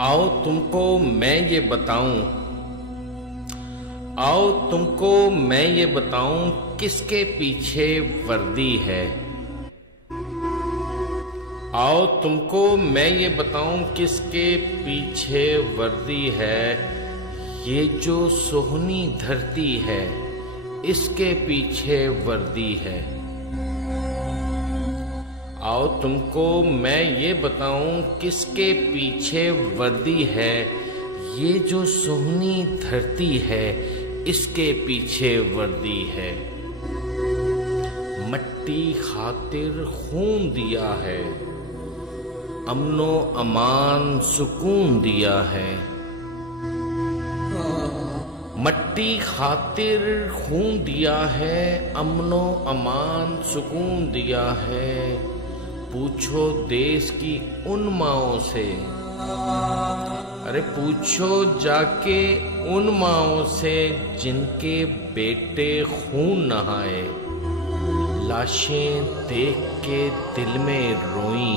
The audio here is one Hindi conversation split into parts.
आओ तुमको मैं ये बताऊं, आओ तुमको मैं ये बताऊं किसके पीछे वर्दी है। आओ तुमको मैं ये बताऊं किसके पीछे वर्दी है। ये जो सोहनी धरती है इसके पीछे वर्दी है। आओ तुमको मैं ये बताऊं किसके पीछे वर्दी है। ये जो सोहनी धरती है इसके पीछे वर्दी है। मट्टी खातिर खून दिया है, अमनो अमान सुकून दिया है। मट्टी खातिर खून दिया है, अमनो अमान सुकून दिया है। पूछो देश की उन माओं से, अरे पूछो जाके उन माओं से जिनके बेटे खून नहाए। लाशें देख के दिल में रोई,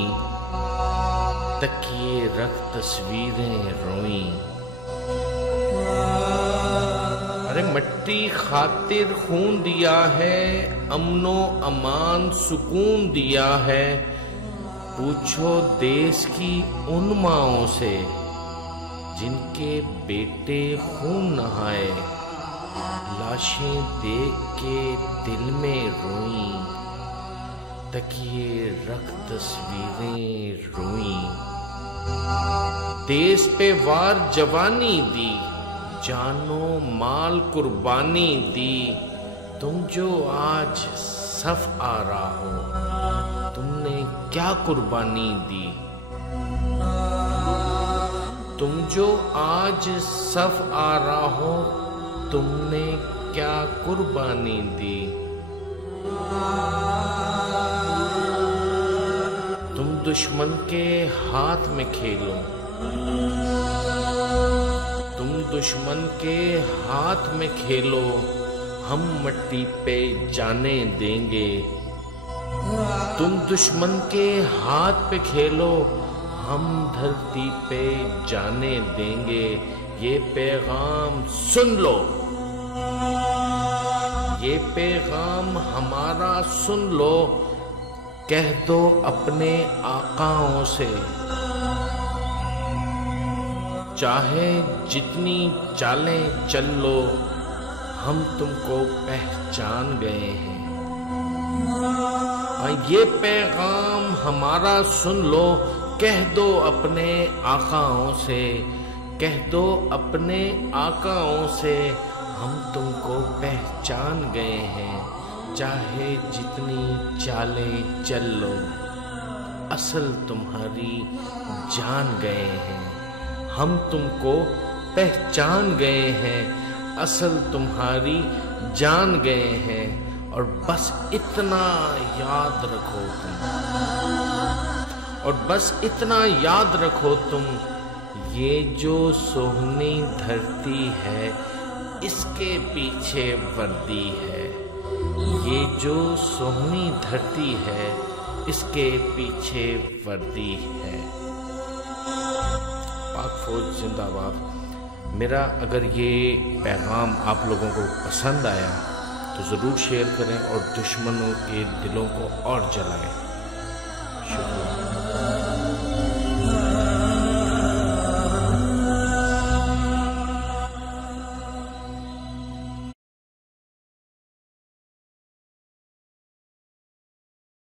तकिए रख तस्वीरें रोई। अरे मट्टी खातिर खून दिया है, अमनो अमान सुकून दिया है। पूछो देश की उन माओं से जिनके बेटे खून नहाए। लाशें देख के दिल में रोई, तकिए रख तस्वीरें रोई। देश पे वार जवानी दी, जानो माल कुर्बानी दी। तुम जो आज सफ आ रहा हो, तुमने क्या कुर्बानी दी। तुम जो आज सफ आ रहा हो, तुमने क्या कुर्बानी दी। तुम दुश्मन के हाथ में खेलो, तुम दुश्मन के हाथ में खेलो। हम मट्टी पे जाने देंगे। तुम दुश्मन के हाथ पे खेलो, हम धरती पे जाने देंगे। ये पैगाम सुन लो, ये पैगाम हमारा सुन लो। कह दो अपने आकाओं से, चाहे जितनी चालें चल लो, हम तुमको पहचान गए हैं। ये पैगाम हमारा सुन लो। कह दो अपने आकाओं से, कह दो अपने आकाओं से, हम तुमको पहचान गए हैं। चाहे जितनी चालें चल लो, असल तुम्हारी जान गए हैं। हम तुमको पहचान गए हैं, असल तुम्हारी जान गए हैं। और बस इतना याद रखो तुम, और बस इतना याद रखो तुम, ये जो सोहनी धरती है इसके पीछे वर्दी है। ये जो सोहनी धरती है इसके पीछे वर्दी है। पाक फौज जिंदाबाद। मेरा अगर ये पैगाम आप लोगों को पसंद आया तो ज़रूर शेयर करें और दुश्मनों के दिलों को और जलाएं।